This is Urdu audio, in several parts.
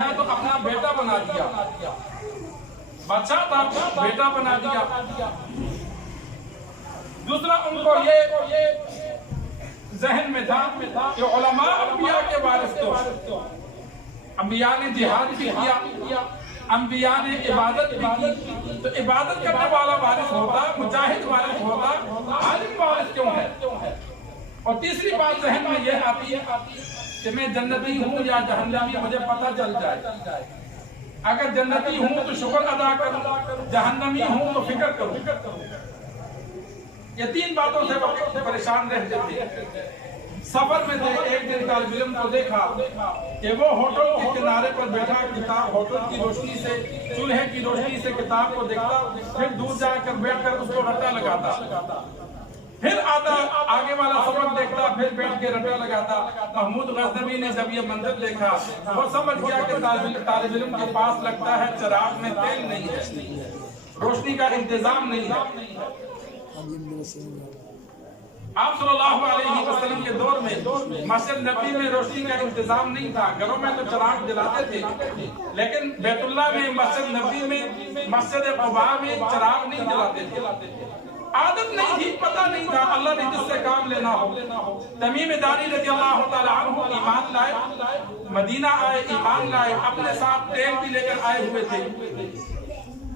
ہے تو اپنا بیٹا بنا دیا، بچہ تھا بیٹا بنا دیا۔ دوسرا ان کو یہ ذہن میں تھا کہ علماء انبیاء کے وارث تو انبیاء نے جہاد بھی کیا، انبیاء نے عبادت بھی کی، تو عبادت کرنے والا وارث ہوتا، مجاہد وارث ہوتا، عالم وارث کیوں ہے؟ اور تیسری بات ذہن میں یہ آتی ہے کہ میں جنتی ہوں یا جہنمی، مجھے پتہ چل جائے۔ اگر جنتی ہوں تو شکر ادا کروں، جہنمی ہوں تو فکر کروں۔ یہ تین باتوں سے وقت پریشان رہتے تھے۔ سفر میں تھے، ایک دن طالب علم کو دیکھا کہ وہ ہوٹل کے کنارے پر بیٹھا کتاب، ہوٹل کی روشنی سے، چولہے کی روشنی سے کتاب کو دیکھتا، پھر دور جا کر بیٹھ کر اس کو رٹا لگاتا، پھر آتا آگے والا سبق دیکھتا، پھر بیٹھ کے رٹا لگاتا۔ محمود غزنوی نے جب یہ منظر دیکھا وہ سمجھ گیا کہ طالب علم کے پاس لگتا ہے چراغ میں تیل نہیں ہے، روشنی کا انتظام نہیں ہے۔ آپ صلی اللہ علیہ وسلم کے دور میں مسجد نبی میں روشنی کا انتظام نہیں تھا، گھروں میں تو چراغ جلاتے تھے، لیکن بیت اللہ میں، مسجد نبی میں، مسجد قباء میں چراغ نہیں جلاتے تھے۔ عادت نہیں تھی، پتہ نہیں تھا، اللہ نے جس سے کام لینا ہو۔ تمیم داری رضی اللہ تعالیٰ عنہ ایمان لائے، مدینہ آئے، ایمان لائے، اپنے ساتھ تیل بھی لے کر آئے ہوئے تھے۔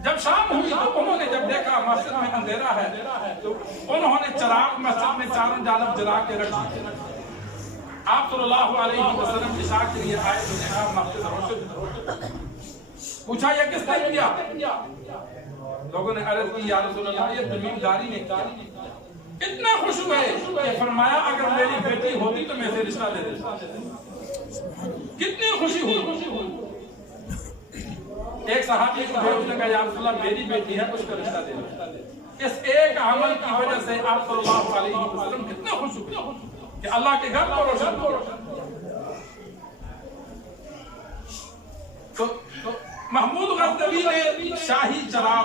جب شام ہوئی تو انہوں نے جب دیکھا مسجد میں اندھیرا ہے تو انہوں نے چراغ مسجد میں چاروں جانب جلا کے رکھ دیا۔ آپ صلی اللہ علیہ وسلم عشاء کے لیے آئے تو دیکھا مسجد روشن۔ پوچھا یہ کس نے کیا؟ لوگوں نے عرض کی یا رسول اللہ یہ تمیم داری نے کیا۔ اتنا خوش ہوئے کہ فرمایا اگر میری بیٹی ہوتی تو میں سے رشتہ لے دیتا۔ کتنی خوشی ہوئی۔ ایک صحابی کو اس نے کہا یا رسول اللہ میری بیٹی ہے، اس کا رشتہ دے دو۔ اس ایک عمل کی وجہ سے آپ صلی اللہ علیہ وسلم کتنا خوش ہوئے کہ اللہ کے گھر کو روشن کرو۔ تو محمود غزنوی نے شاہی چراغ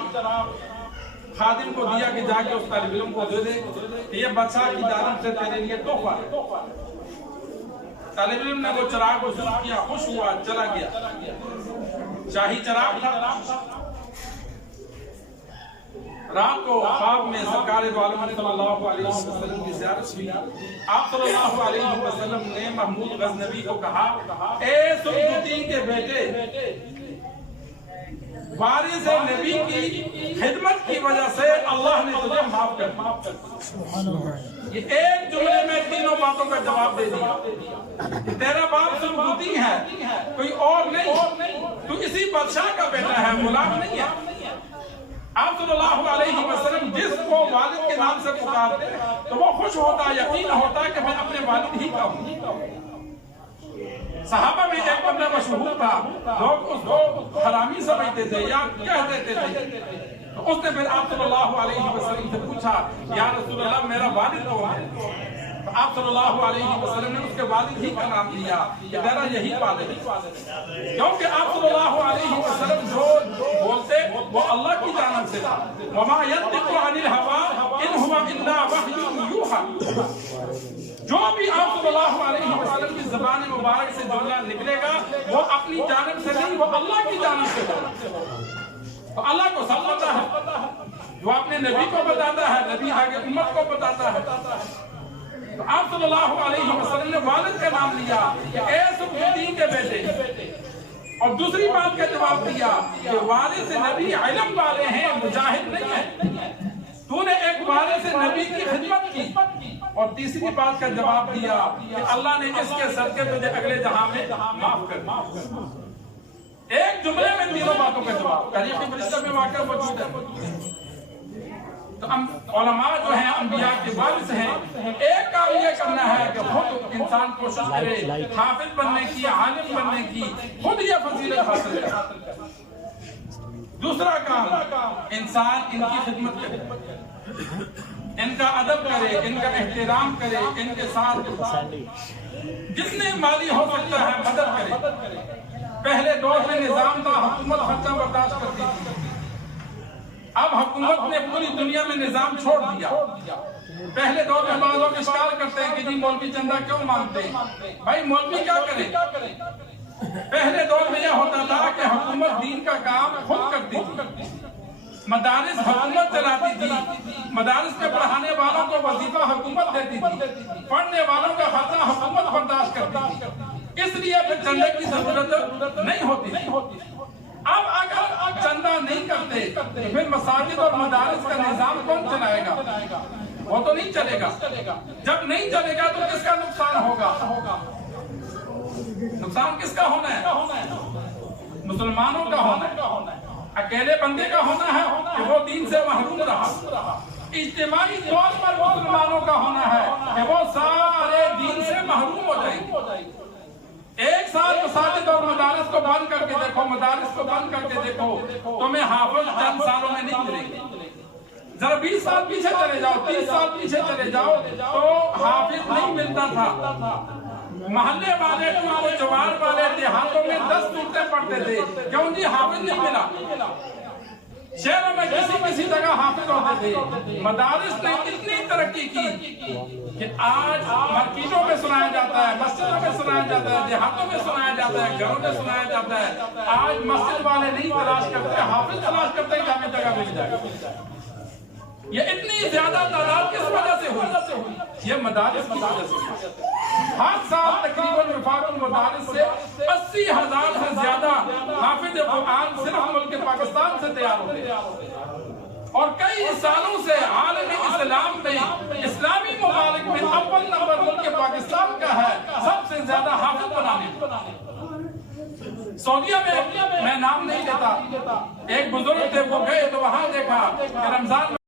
خادم کو دیا کہ جا کے اس طالب علم کو دے دے کہ یہ بادشاہ کی جانب سے تیرے لیے تحفہ ہے۔ طالب علم نے وہ چراغ وصول کیا، خوش ہوا، چلا گیا۔ شاہی چراغ تھا۔ رات کو خواب میں سرکار دو عالم صلی اللہ علیہ وسلم کی زیارت ہوئی۔ آپ صلی اللہ علیہ وسلم نے محمود غزنوی کو کہا اے سلطین کے بیٹے، وارث نبی کی خدمت کی وجہ سے اللہ نے تجھے معاف کر دیا۔ یہ ایک جملے میں تینوں باتوں کا جواب دے دیا کہ تیرا باپ سلطین ہے، کوئی اور نہیں، تو اسی بادشاہ کا بیٹا ہے، غلام نہیں ہے۔ آپ صلی اللہ علیہ وسلم جس کو والد کے نام سے پکارتے تو وہ خوش ہوتا، یقین ہوتا کہ میں اپنے والد ہی کا ہوں۔ صحابہ میں ایک بندہ مشہور تھا، لوگ اس کو حرامی سمجھتے تھے یا کہہ دیتے تھے، تو اس نے پھر آپ صلی اللہ علیہ وسلم سے پوچھا یا رسول اللہ میرا والد کون ہے؟ تو آپ صلی اللہ علیہ وسلم نے اس کے والد ہی کا نام لیا کہ میرا یہی والد ہے، کیونکہ آپ صلی اللہ علیہ وسلم جو بولتے وہ اللہ کی جانب سے تھا۔ وما ينطق عن الهوى ان هو الا وحی یوحی۔ جو بھی آپ صلی اللہ علیہ وسلم کی زبان مبارک سے جملہ نکلے گا وہ اپنی جانب سے نہیں، وہ اللہ کی جانب سے ہوگا۔ تو اللہ کو سب پتا ہے، جو اپنے نبی کو بتاتا ہے نبی آگے امت کو بتاتا ہے۔ تو آپ صلی اللہ علیہ وسلم نے والد کا نام لیا کہ اے سلطین کے بیٹے، اور دوسری بات کا جواب دیا کہ وارث نبی علم والے ہیں، مجاہد نہیں ہے، تو نے ایک وارث نبی کی خدمت کی۔ اور تیسری بات کا جواب دیا کہ اللہ نے اس کے صدقے تجھے اگلے جہاں میں معاف کر دیا۔ ایک جملے میں تینوں باتوں کا جواب تاریخ فرشتہ میں واقع موجود ہے۔ تو علماء جو ہیں انبیاء کے وارث ہیں، ایک کام یہ کرنا ہے کہ خود انسان کوشش کرے حافظ بننے کی، عالم بننے کی، خود یہ فضیلت حاصل کرے۔ دوسرا کام انسان ان کی خدمت کرے، ان کا ادب کرے، ان کا احترام کرے، ان کے ساتھ جتنے مالی ہو سکتا ہے مدد کرے۔ پہلے دور میں نظام تھا، حکومت خرچہ برداشت کرتی تھی، اب حکومت نے پوری دنیا میں نظام چھوڑ دیا۔ پہلے دور میں بعض لوگ اشکال کرتے ہیں کہ جی مولوی چندہ کیوں مانگتے ہیں؟ بھائی مولوی کیا کرے؟ پہلے دور میں یہ ہوتا دین کا کام خود کرتی تھی، مدارس حکومت چلاتی تھی، مدارس میں پڑھانے والوں کو وظیفہ حکومت دیتی تھی، پڑھنے والوں کا خرچہ حکومت برداشت کرتی تھی، اس لیے پھر چندے کی ضرورت نہیں ہوتی تھی۔ اب اگر چندہ نہیں کرتے تو پھر مساجد اور مدارس کا نظام کون چلائے گا؟ وہ تو نہیں چلے گا۔ جب نہیں چلے گا تو کس کا نقصان ہوگا؟ نقصان کس کا ہونا ہے؟ مسلمانوں کا ہونا ہے، اکیلے بندے کا ہونا ہے کہ وہ دین سے محروم رہا، اجتماعی طور پر مسلمانوں کا ہونا ہے کہ وہ سارے دین سے محروم ہو جائیں گے۔ ایک سال مساجد اور مدارس کو بند کر کے دیکھو، مدارس کو بند کر کے دیکھو، تمہیں حافظ چند سالوں میں نہیں ملے گی۔ ذرا 20 سال پیچھے چلے جاؤ، 30 سال پیچھے چلے جاؤ تو حافظ نہیں ملتا تھا۔ محلے والے، ٹول جوار والے دیہاتوں میں 10 صورتیں پڑھتے تھے، کیوں جی؟ حافظ نہیں ملا۔ شہروں میں کسی جگہ حافظ ہوتے تھے۔ مدارس نے اتنی ترقی کی کہ آج مارکیٹوں میں سنایا جاتا ہے، مسجدوں میں سنایا جاتا ہے، دیہاتوں میں سنایا جاتا ہے، گھروں میں سنایا جاتا ہے۔ آج مسجد والے نہیں تلاش کرتے، حافظ تلاش کرتے ہیں کہ ہمیں جگہ مل جائے۔ یہ اتنی زیادہ تعداد کس وجہ سے ہوئی؟ یہ مدارس کی وجہ سے ہوئی۔ ہر سال تقریباً وفاق المدارس سے 80,000 سے زیادہ حافظ قرآن صرف ملک پاکستان سے تیار ہوتے ہیں، اور کئی سالوں سے عالم اسلام میں، اسلامی ممالک میں اول نمبر ملک پاکستان کا ہے سب سے زیادہ حافظ بنانے میں۔ سعودیہ میں، میں نام نہیں لیتا، ایک بزرگ تھے، وہ گئے تو وہاں دیکھا کہ رمضان